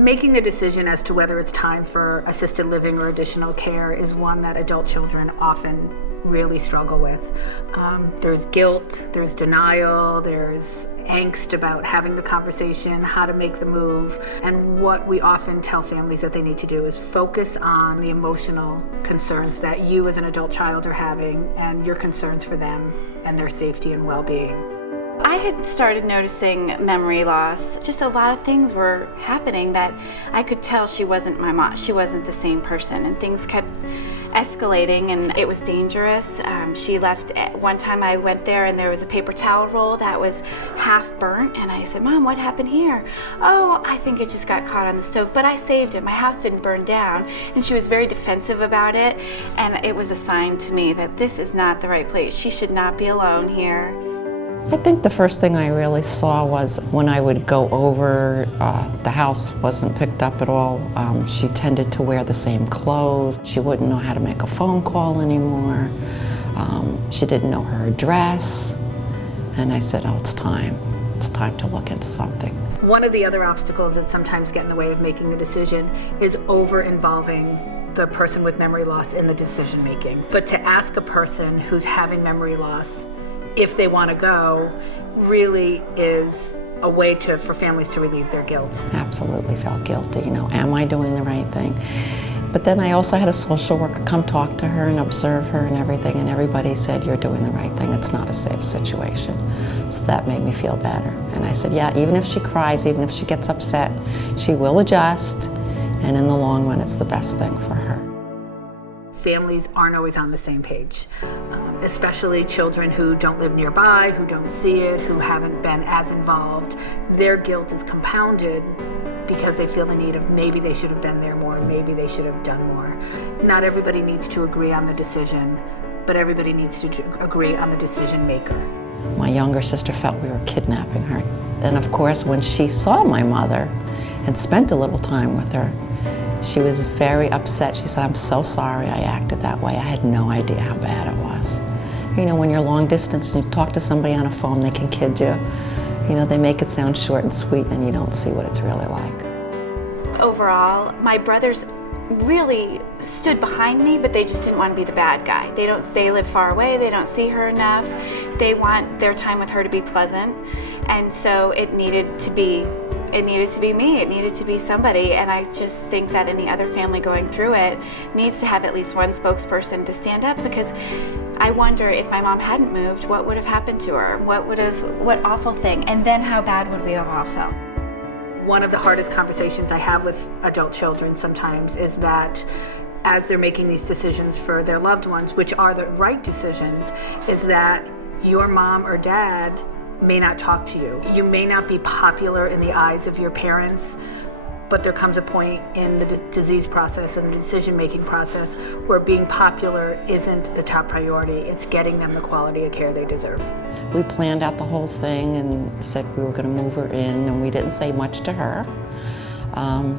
Making the decision as to whether it's time for assisted living or additional care is one that adult children often really struggle with. There's guilt, there's denial, there's angst about having the conversation, how to make the move, and what we often tell families that they need to do is focus on the emotional concerns that you as an adult child are having and your concerns for them and their safety and well-being. I had started noticing memory loss. Just a lot of things were happening that I could tell she wasn't my mom. She wasn't the same person, and things kept escalating, and it was dangerous. She left. One time I went there and there was a paper towel roll that was half burnt, and I said, "Mom, what happened here?" "Oh, I think it just got caught on the stove, but I saved it. My house didn't burn down." And she was very defensive about it, and it was a sign to me that this is not the right place. She should not be alone here. I think the first thing I really saw was when I would go over, the house wasn't picked up at all. She tended to wear the same clothes. She wouldn't know how to make a phone call anymore. She didn't know her address. And I said, oh, it's time. It's time to look into something. One of the other obstacles that sometimes get in the way of making the decision is over-involving the person with memory loss in the decision making. But to ask a person who's having memory loss if they want to go really is a way for families to relieve their guilt. Absolutely felt guilty, am I doing the right thing? But then I also had a social worker come talk to her and observe her and everything, and everybody said, you're doing the right thing, it's not a safe situation. So that made me feel better. And I said, yeah, even if she cries, even if she gets upset, she will adjust, and in the long run, it's the best thing for her. Families aren't always on the same page, especially children who don't live nearby, who don't see it, who haven't been as involved. Their guilt is compounded because they feel the need of maybe they should have been there more, maybe they should have done more. Not everybody needs to agree on the decision, but everybody needs to agree on the decision maker. My younger sister felt we were kidnapping her. And of course, when she saw my mother and spent a little time with her, she was very upset. She said, I'm so sorry I acted that way. I had no idea how bad it was. When you're long distance and you talk to somebody on a phone, they can kid you. They make it sound short and sweet, and you don't see what it's really like. Overall, my brothers really stood behind me, but they just didn't want to be the bad guy. They live far away, they don't see her enough. They want their time with her to be pleasant, and so it needed to be me, it needed to be somebody, and I just think that any other family going through it needs to have at least one spokesperson to stand up, because I wonder if my mom hadn't moved, what would have happened to her? What awful thing, and then how bad would we have all felt? One of the hardest conversations I have with adult children sometimes is that as they're making these decisions for their loved ones, which are the right decisions, is that your mom or dad may not talk to you. You may not be popular in the eyes of your parents, but there comes a point in the disease process and the decision-making process where being popular isn't the top priority. It's getting them the quality of care they deserve. We planned out the whole thing and said we were going to move her in, and we didn't say much to her.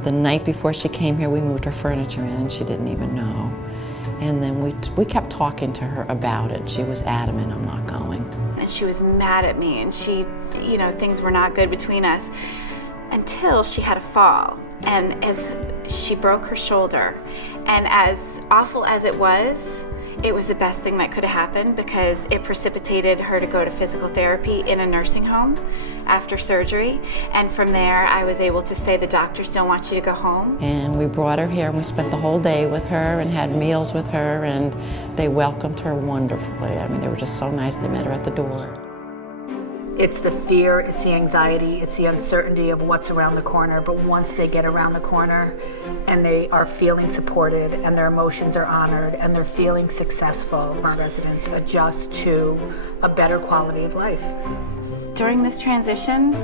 The night before she came here, we moved her furniture in, and she didn't even know. And then we kept talking to her about it. She was adamant, I'm not going. And she was mad at me, and things were not good between us until she had a fall. And as she broke her shoulder, and as awful as it was the best thing that could have happened, because it precipitated her to go to physical therapy in a nursing home after surgery. And from there, I was able to say, the doctors don't want you to go home. And we brought her here, and we spent the whole day with her and had meals with her, and they welcomed her wonderfully. They were just so nice. They met her at the door. It's the fear, it's the anxiety, it's the uncertainty of what's around the corner, but once they get around the corner and they are feeling supported and their emotions are honored and they're feeling successful, our residents adjust to a better quality of life. During this transition,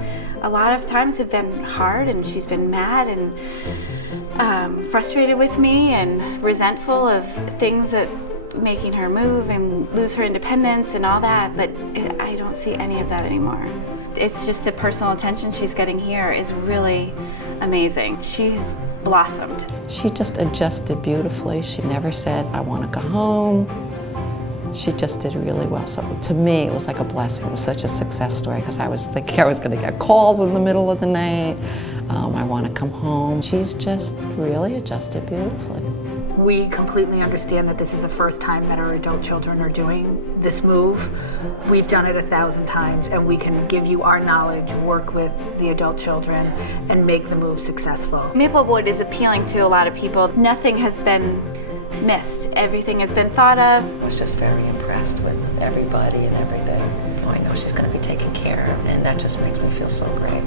a lot of times have been hard, and she's been mad and frustrated with me and resentful of things that making her move and lose her independence and all that, but I don't see any of that anymore. It's just the personal attention she's getting here is really amazing. She's blossomed. She just adjusted beautifully. She never said, I want to go home. She just did really well. So to me, it was like a blessing. It was such a success story because I was thinking I was going to get calls in the middle of the night. I want to come home. She's just really adjusted beautifully. We completely understand that this is the first time that our adult children are doing this move. We've done it 1,000 times, and we can give you our knowledge, work with the adult children, and make the move successful. Maplewood is appealing to a lot of people. Nothing has been missed. Everything has been thought of. I was just very impressed with everybody and everything. I know she's going to be taken care of, and that just makes me feel so great.